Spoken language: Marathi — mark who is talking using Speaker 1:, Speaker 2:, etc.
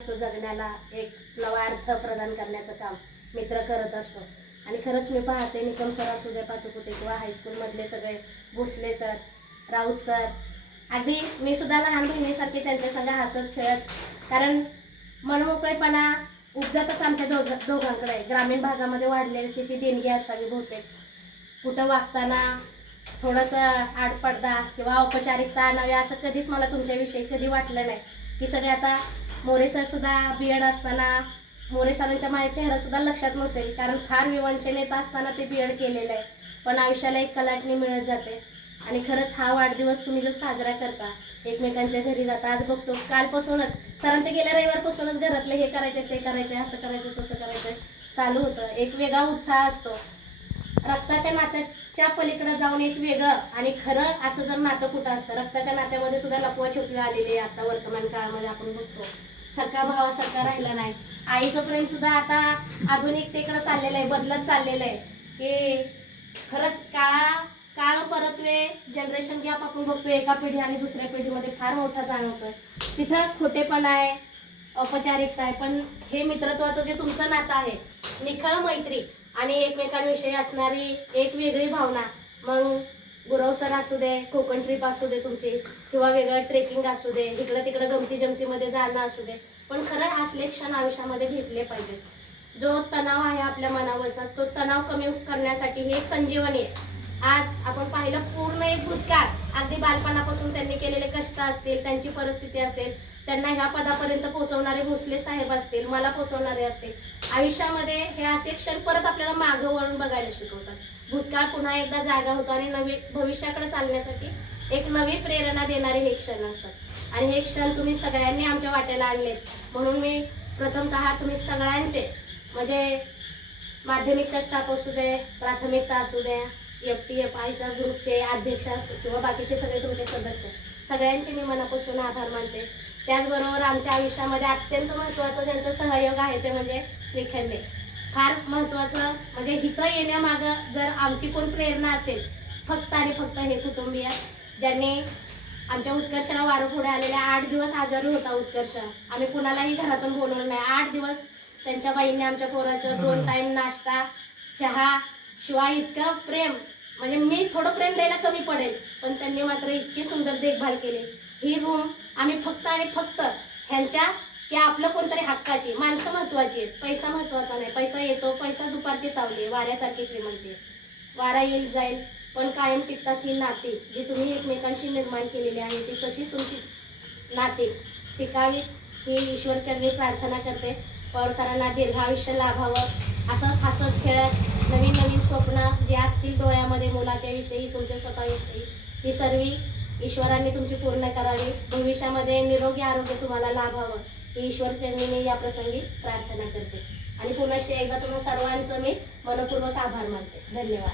Speaker 1: असतो जगण्याला एक नवा अर्थ प्रदान करण्याचं काम मित्र करत असतो. आणि खरंच मी पाहते निकम सर असू दे पाचुकुते किंवा हायस्कूलमधले सगळे भोसले सर राऊत सर. अगदी मी सुद्धा लहान बहिणीसारखी त्यांच्या संग हसत खेळत कारण मनमोकळेपणा उपजातच आमच्या दोघ दोघांकडे आहे. ग्रामीण भागामध्ये वाढलेली ती देणगी असावी बहुतेक. कुठं वागताना थोडंसं आडपडदा किंवा औपचारिकता आणावी असं कधीच मला तुमच्याविषयी कधी वाटलं नाही. की सगळे आता मोरे सर सुद्धा बी एड असताना मोरे सरांच्या माझ्या चेहरा सुद्धा लक्षात नसेल कारण फार विवंचन नेता असताना ते बी एड केलेलं आहे. पण आयुष्याला एक कलाटणी मिळत जाते. आणि खरंच हा वाढदिवस तुम्ही जो साजरा करता एकमेकांच्या घरी जाता आज बघतो कालपासूनच सरांच्या गेल्या रविवारपासूनच घरातलं हे करायचे ते करायचे असं करायचं तसं करायचं चालू होतं. एक वेगळा उत्साह असतो. रक्ताच्या नात्याच्या पलीकडे जाऊन एक वेगळं आणि खरं असं जर नातं कुठं असतं रक्ताच्या नात्यामध्ये सुद्धा लपवा छपवी आलेली आहे आता वर्तमान काळामध्ये आपण बघतो. सख्खा भावासारखा राहिला नाही. आईचं प्रेम सुद्धा आता आधुनिकतेकडे चाललेलं आहे बदलत चाललेलं आहे. की खरंच काळा काळ परतवे जनरेशन गॅप आपण बघतो एका पिढी आणि दुसऱ्या पिढीमध्ये फार मोठा जाणवतोय. तिथं खोटेपणा आहे औपचारिकता आहे पण हे मित्रत्वाचं जे तुमचं नातं आहे निखळ मैत्री आणि एकमेकांविषयी असणारी एक वेगळी भावना. मग गुरव सर असू दे कोकण ट्रिप असू दे तुमची किंवा वेगळं ट्रेकिंग असू दे इकडं तिकडं गमती जमतीमध्ये जाणं असू दे पण खरं असले क्षण आयुष्यामध्ये भेटले पाहिजे. जो तणाव आहे आपल्या मनावरचा तो तणाव कमी करण्यासाठी ही एक संजीवनी आहे. आज आपण पाहिलं पूर्ण एक भूतकाळ. अगदी बालपणापासून त्यांनी केलेले असतील त्यांची परिस्थिती असेल त्यांना ह्या पदापर्यंत पोहोचवणारे भोसले साहेब असतील मला पोहोचवणारे असतील आयुष्यामध्ये हे असे क्षण परत आपल्याला मागं वळून बघायला शिकवतात. भूतकाळ पुन्हा एकदा जागा होतो आणि नवी भविष्याकडे चालण्यासाठी एक नवी प्रेरणा देणारे हे क्षण असतात. आणि हे क्षण तुम्ही सगळ्यांनी आमच्या वाट्याला आणलेत. म्हणून मी प्रथमतः तुम्ही सगळ्यांचे म्हणजे माध्यमिकचा स्टाफ असू दे प्राथमिकचा असू द्या एफ टी एफ आयचा ग्रुपचे अध्यक्ष असू किंवा बाकीचे सगळे तुमचे सदस्य सगळ्यांचे मी मनापासून आभार मानते. त्याचबरोबर आमच्या आयुष्यामध्ये अत्यंत महत्त्वाचं ज्यांचं सहयोग आहे ते म्हणजे श्रीखंडे फार महत्त्वाचं म्हणजे इथं येण्यामागं जर आमची कोण प्रेरणा असेल फक्त आणि फक्त हे कुटुंबीय ज्यांनी आमच्या उत्कर्षाला वारं पुढे आलेल्या आठ दिवस आजारी होता उत्कर्ष. आम्ही कुणालाही घरातून बोलवलं नाही. आठ दिवस त्यांच्या बाईंनी आमच्या पोराचं दोन टाइम नाश्ता चहा शिवाय इतकं प्रेम म्हणजे मी थोडं प्रेम द्यायला कमी पडेल पण त्यांनी मात्र इतकी सुंदर देखभाल केली. ही रूम आम्ही फक्त आणि फक्त ह्यांच्या की आपलं कोणतरी हक्काची माणसं महत्वाची आहेत. पैसा महत्त्वाचा नाही. पैसा येतो पैसा दुपारची सावली वाऱ्यासारखी श्रीमंती वारा येईल जाईल पण कायम टिकतात ही नाती जी तुम्ही एकमेकांशी निर्माण केलेली आहे ती तशीच तुमची नाती टिकावीत ही ईश्वरचरणी प्रार्थना करते. पवार सरांना दीर्घायुष्य लाभावं. असंच हसत खेळत नवीन नवीन स्वप्न जे असतील डोळ्यामध्ये मुलाच्या विषयी तुमच्या स्वतःविषयी ही सर्व ईश्वरांनी तुमची पूर्ण करावी. भविष्यामध्ये निरोगी आरोग्य तुम्हाला लाभावं. ही ईश्वरचरणी मी या प्रसंगी प्रार्थना करते. आणि पुन्हा एकदा तुम्हा सर्वांचं मी मनपूर्वक आभार मानते. धन्यवाद.